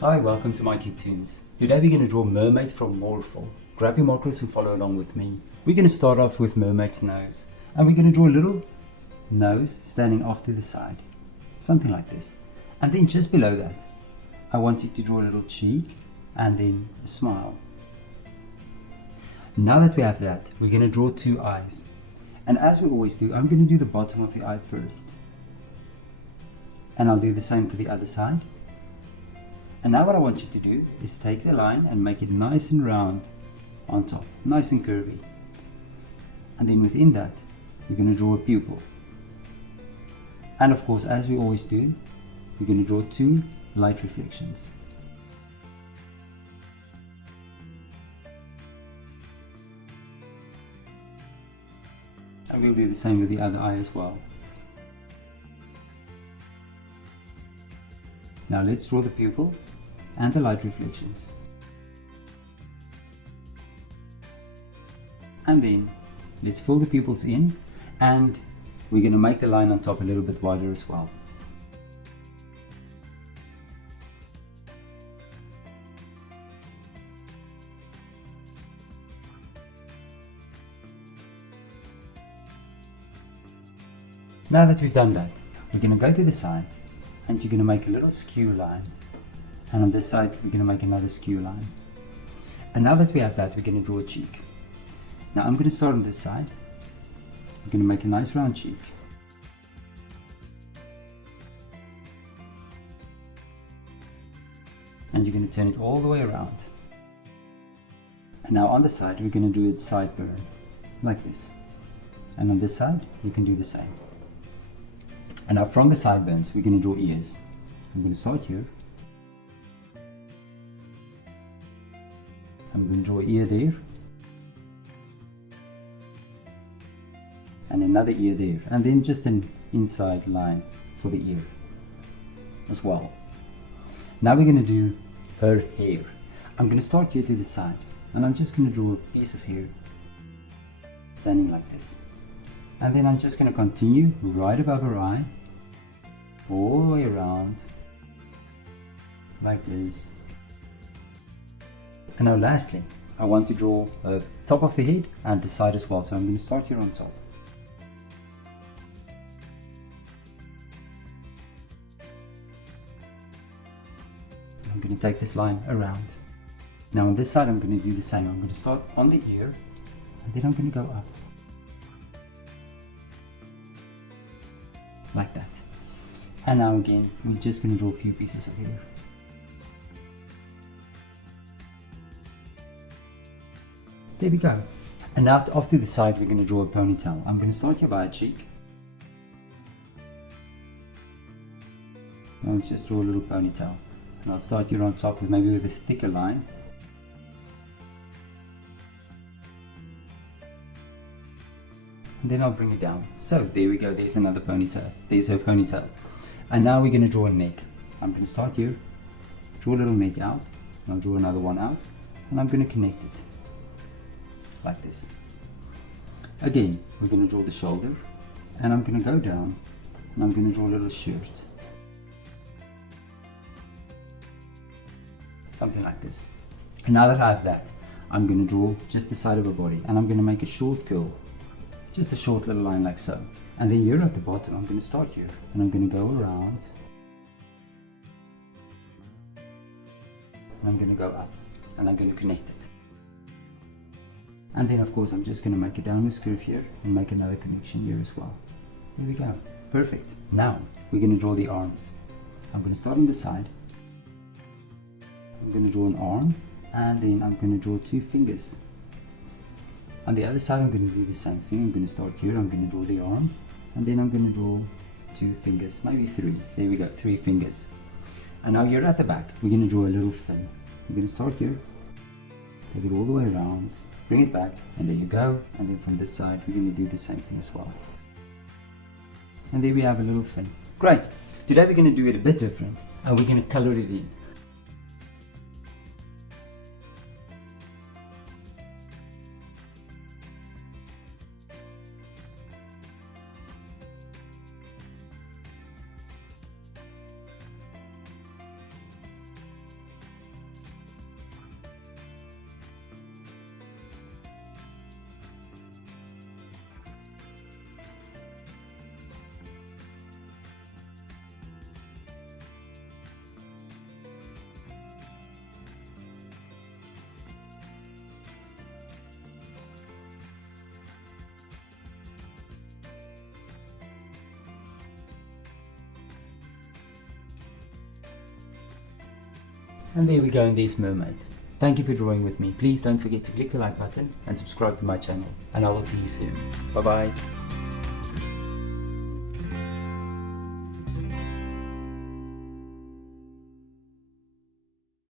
Hi, welcome to mycutetoons. Today we're going to draw Mermaid from Morphle. Grab your markers and follow along with me. We're going to start off with Mermaid's nose. And we're going to draw a little nose standing off to the side. Something like this. And then just below that, I want you to draw a little cheek and then a smile. Now that we have that, we're going to draw two eyes. And as we always do, I'm going to do the bottom of the eye first. And I'll do the same for the other side. And now what I want you to do is take the line and make it nice and round on top, nice and curvy. And then within that, we're going to draw a pupil. And of course, as we always do, we're going to draw two light reflections. And we'll do the same with the other eye as well. Now let's draw the pupil and the light reflections. And then let's fill the pupils in, and we're going to make the line on top a little bit wider as well. Now that we've done that, we're going to go to the sides and you're going to make a little skew line. And on this side, we're going to make another skew line. And now that we have that, we're going to draw a cheek. Now I'm going to start on this side. I'm going to make a nice round cheek. And you're going to turn it all the way around. And now on the side, we're going to do a sideburn, like this. And on this side, you can do the same. And now from the sideburns, we're going to draw ears. I'm going to start here. I'm going to draw an ear there. And another ear there. And then just an inside line for the ear as well. Now we're going to do her hair. I'm going to start here to the side. And I'm just going to draw a piece of hair standing like this. And then I'm just going to continue right above her eye, all the way around, like this. And now lastly, I want to draw the top of the head and the side as well. So I'm going to start here on top. I'm going to take this line around. Now on this side, I'm going to do the same. I'm going to start on the ear, and then I'm going to go up. Like that. And now again, we're just going to draw a few pieces of hair. There we go. And now off to the side, we're going to draw a ponytail. I'm going to start here by a cheek. Now let's just draw a little ponytail. And I'll start here on top with maybe with a thicker line. And then I'll bring it down. So there we go, there's another ponytail. There's her ponytail. And now we're going to draw a neck. I'm going to start here, draw a little neck out, and I'll draw another one out, and I'm going to connect it like this. Again, we're going to draw the shoulder, and I'm going to go down, and I'm going to draw a little shirt. Something like this. And now that I have that, I'm going to draw just the side of her body, and I'm going to make a short curl. Just a short little line like so. And then here at the bottom, I'm going to start here. And I'm going to go around. And I'm going to go up. And I'm going to connect it. And then of course, I'm just going to make a downward curve here. And make another connection here as well. There we go. Perfect. Now, we're going to draw the arms. I'm going to start on the side. I'm going to draw an arm. And then I'm going to draw two fingers. On the other side, I'm going to do the same thing. I'm going to start here, I'm going to draw the arm, and then I'm going to draw two fingers, maybe three. There we go, 3 fingers. And now here at the back, we're going to draw a little fin. We're going to start here, take it all the way around, bring it back, and there you go. And then from this side, we're going to do the same thing as well. And there we have a little fin. Great. Today we're going to do it a bit different, and we're going to color it in. And there we go in this mermaid. Thank you for drawing with me. Please don't forget to click the like button and subscribe to my channel. And I will see you soon. Bye bye.